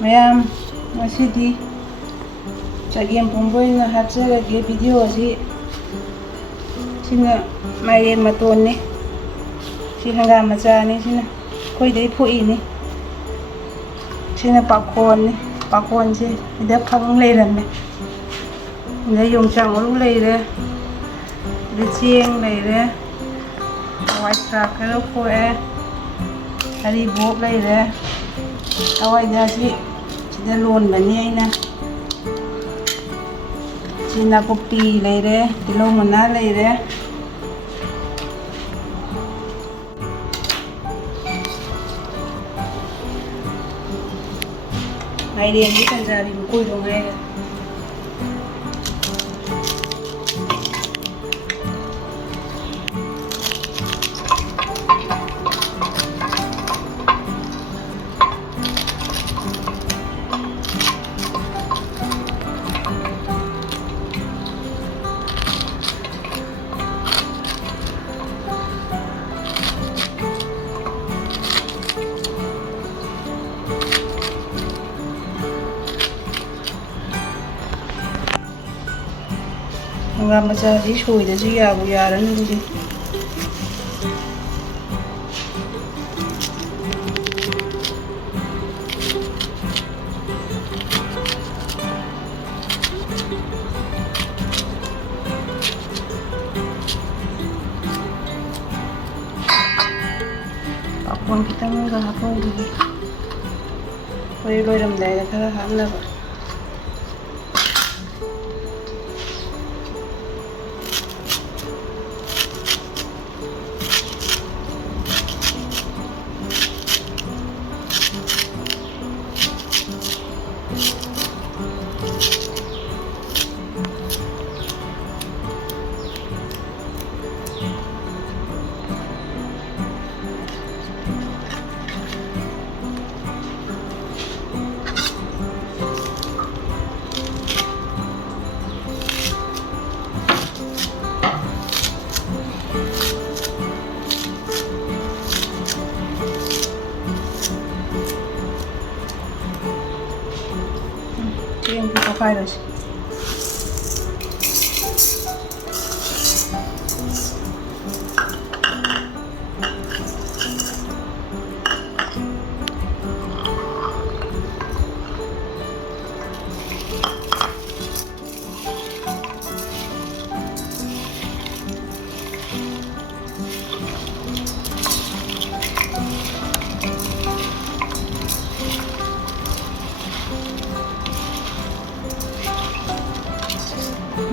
ꯃꯌꯥꯝ ꯉꯁꯤꯗꯤ ꯆꯒꯦꯝ ꯄꯣꯝꯕ ꯑꯣꯏꯅ ꯍꯥꯞꯆꯔꯒꯦ ꯚꯤꯗꯤꯑꯣ ꯑꯁꯤ ꯁꯤꯅ ꯃꯥꯏꯔꯦꯟ ꯃꯇꯣꯟꯅꯤ, ꯁꯤ ꯍꯪꯒꯥꯝ ꯃꯆꯥꯅꯤ, ꯁꯤꯅ ꯑꯩꯈꯣꯏꯗꯩ ꯐꯨꯛꯏꯅꯤ, ꯁꯤꯅ ꯄꯥꯈꯣꯟꯅꯤ, ꯄꯥꯈꯣꯟꯁꯦ ꯁꯤꯗ ꯐꯪ ꯂꯩꯔꯝꯃꯦ, ꯁꯤꯗ ꯌꯣꯡꯆꯥꯛ ꯃꯔꯨ ꯂꯩꯔꯦ, ꯁꯤꯗ ꯆꯦꯡ ꯂꯩꯔꯦ, ꯍꯋꯥꯏ ꯊꯔꯥꯛ ꯈꯔ ꯈꯣꯛꯑꯦ, ꯍꯔꯤꯕꯣꯞ ꯂꯩꯔꯦ, ꯍꯋꯥꯏꯖꯥꯔꯁꯤ ꯁꯤꯗ ꯂꯣꯟꯕꯅꯤ ꯑꯩꯅ, ꯁꯤ ꯅꯥꯀꯨꯞꯄꯤ ꯂꯩꯔꯦ, ꯇꯤꯜꯍꯧ ꯃꯅꯥ ꯂꯩꯔꯦ, ꯃꯥꯏꯔꯦꯟꯗꯤ ꯇꯟꯖꯥꯔꯤ ꯃꯀꯣꯏꯗꯣ ꯉꯥꯏꯔꯦ꯫ ꯍꯪꯒꯥꯝ ꯃꯆꯥꯁꯤ ꯁꯣꯏꯗꯁꯨ ꯌꯥꯕꯨ ꯌꯥꯔꯅꯤ ꯑꯗꯨꯗꯤ꯫ ꯄꯥꯈꯣꯟ ꯈꯤꯇꯪꯒ ꯍꯥꯞꯍꯧꯈꯤꯒꯦ, ꯍꯣꯔꯦꯟ ꯂꯣꯏꯔꯝꯗꯥꯏꯗ ꯈꯔ ꯍꯥꯞꯅꯕ꯫ ꯆꯦꯡꯁꯨ ꯇꯣꯠꯈꯥꯏꯔꯁꯤ꯫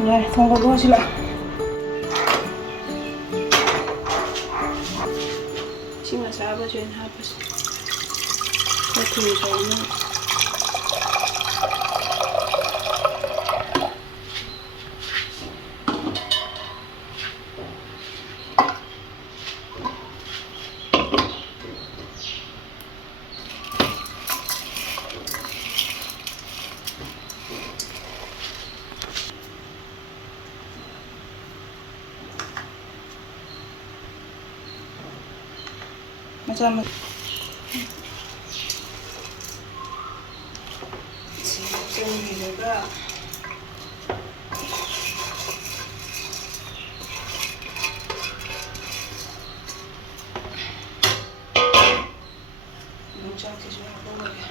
ꯌꯥꯔꯦ, ꯊꯣꯡꯒꯠꯂꯣ ꯁꯤ ꯂꯥꯛꯑꯣ꯫ ꯏꯁꯤꯡ ꯑꯁꯥꯕꯁꯤ ꯑꯣꯏꯅ ꯍꯥꯞꯄꯁꯤ, ꯈꯔ ꯊꯨꯅ ꯁꯧꯅꯕ꯫ ꯃꯆꯥ ꯆꯪꯕꯤꯔꯒ ꯌꯣꯡꯆꯥꯛꯁꯤꯁꯨ ꯍꯥꯞꯍꯧꯔꯒꯦ꯫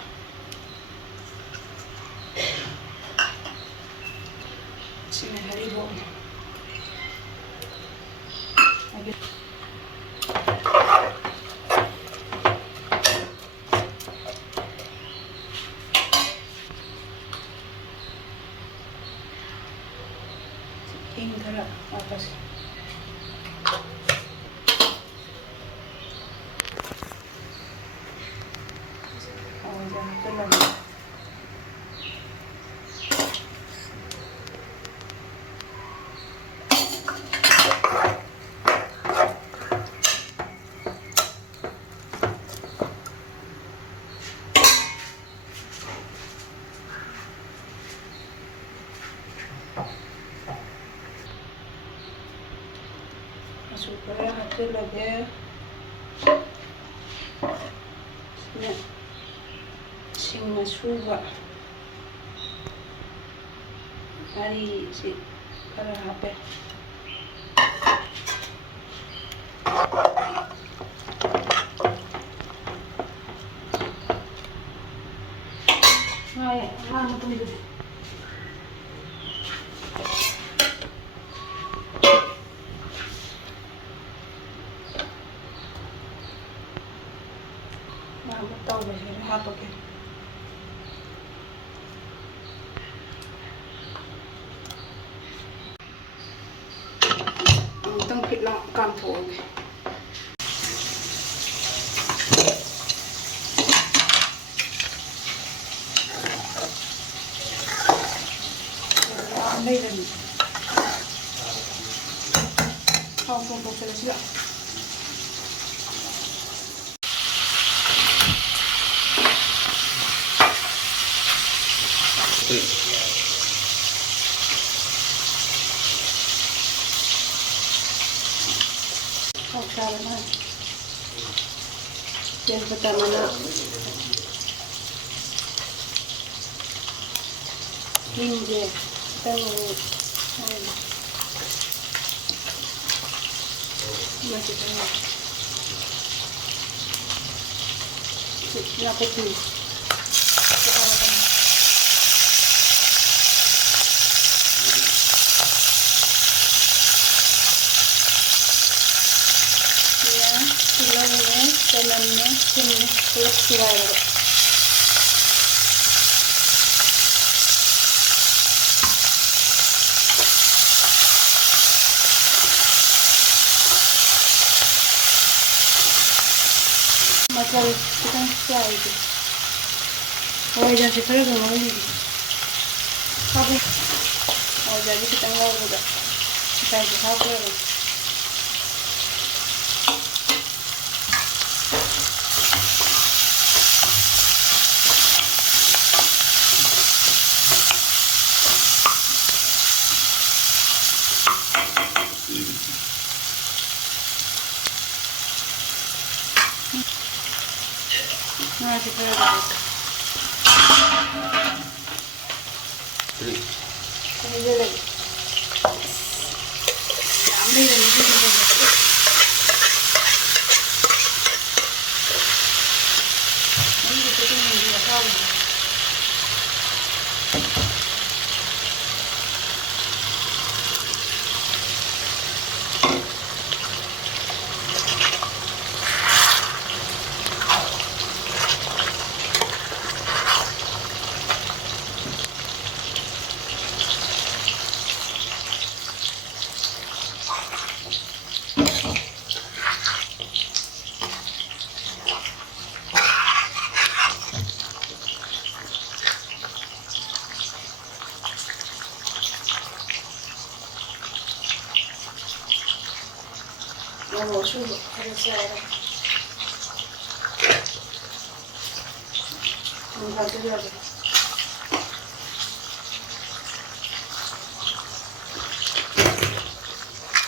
ꯁꯤꯅ ꯍꯔꯤꯕꯣꯞꯅꯤ꯫ ꯍꯤꯡ ꯈꯔ ꯍꯥꯞꯄꯁꯤ꯫ ꯍꯋꯥꯏꯖꯥꯔ ꯍꯥꯞꯆꯤꯜꯂꯒꯦ꯫ ꯃꯆꯨ ꯈꯔ ꯍꯥꯞꯆꯤꯜꯂꯒꯦ꯫ ꯁꯤꯡ ꯑꯁꯨꯕ ꯉꯥꯔꯤꯁꯤ ꯈꯔ ꯍꯥꯞꯄꯦ. ꯃꯇꯨꯡꯗꯗꯤ ꯇꯧꯕꯁꯦ ꯍꯥꯞꯄꯒꯦ. ꯑꯃꯨꯛꯇꯪ ꯐꯤꯠ ꯂꯥꯎ ꯀꯥꯝꯊꯣꯛꯑꯒꯦ. ꯂꯩꯔꯅꯤ. ꯊꯥꯎ ꯊꯣꯡ ꯇꯧꯁꯤꯜꯂꯁꯤꯔ. ꯊꯥꯎ ꯁꯥꯔꯅ ꯇꯦꯖꯄꯇꯥ ꯃꯅꯥ, ꯍꯤꯡꯁꯦ ꯈꯤꯇꯪ ꯅꯥꯀꯨꯞꯄꯤ ꯇꯤꯜꯍꯧꯅꯦ, ꯆꯅꯝꯅꯦ, ꯊꯨꯝꯅꯦ ꯄꯨꯂꯞ ꯁꯨꯒꯥꯏꯔꯒ ꯃꯆꯜꯈꯤꯇꯪ ꯆꯥꯏꯒꯦ. ꯍꯋꯥꯏꯖꯥꯔꯁꯦ ꯈꯔ ꯉꯧꯔꯤꯒꯦ. ꯍꯋꯥꯏꯖꯥꯔꯁꯦ ꯈꯤꯇꯪ ꯉꯧꯕꯗ ꯉꯁꯥꯏꯁꯦ ꯍꯥꯞꯈ꯭ꯔꯕꯅꯤ. ꯉꯥꯁꯦ ꯈꯔ ꯍꯩꯖꯤꯜꯂꯒꯦ. ꯌꯥꯝ ꯂꯩꯔꯝꯃꯤ ꯁꯤꯒꯨꯝꯕꯁꯦ. ꯃꯣꯔꯣꯛ ꯑꯁꯨꯕ ꯈꯔ ꯆꯥꯏꯔꯒ ꯊꯥꯛꯆꯤꯜꯂꯒꯦ.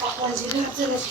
ꯄꯥꯛꯋꯥꯟꯁꯤꯗ ꯍꯥꯞꯆꯤꯜꯂꯁꯤ.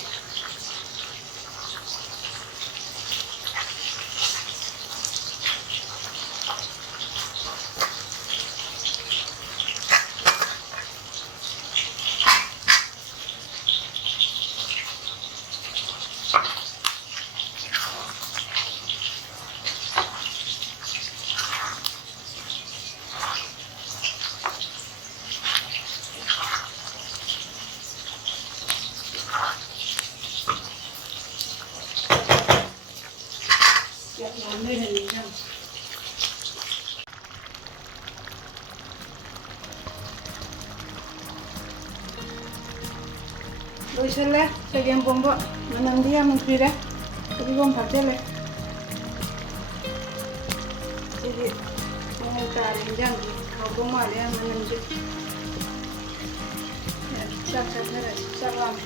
ꯂꯣꯏꯁꯤꯜꯂꯦ ꯆꯒꯦꯝ ꯄꯣꯝꯕ. ꯃꯅꯝꯗꯤ ꯌꯥꯝ ꯅꯨꯡꯁꯤꯔꯦ. ꯐꯗꯤꯒꯣꯝ ꯍꯥꯞꯆꯤꯜꯂꯦ. ꯁꯤꯗꯤ ꯃꯑꯣꯡ ꯇꯥꯔꯦ. ꯏꯟꯖꯥꯡꯁꯤ ꯍꯥꯎꯗꯧ ꯃꯥꯜꯂꯦ. ꯃꯅꯝꯁꯤ ꯆꯥꯛ ꯆꯥꯊꯔꯁꯤ. ꯆꯥꯛ ꯂꯥꯝꯃꯦ.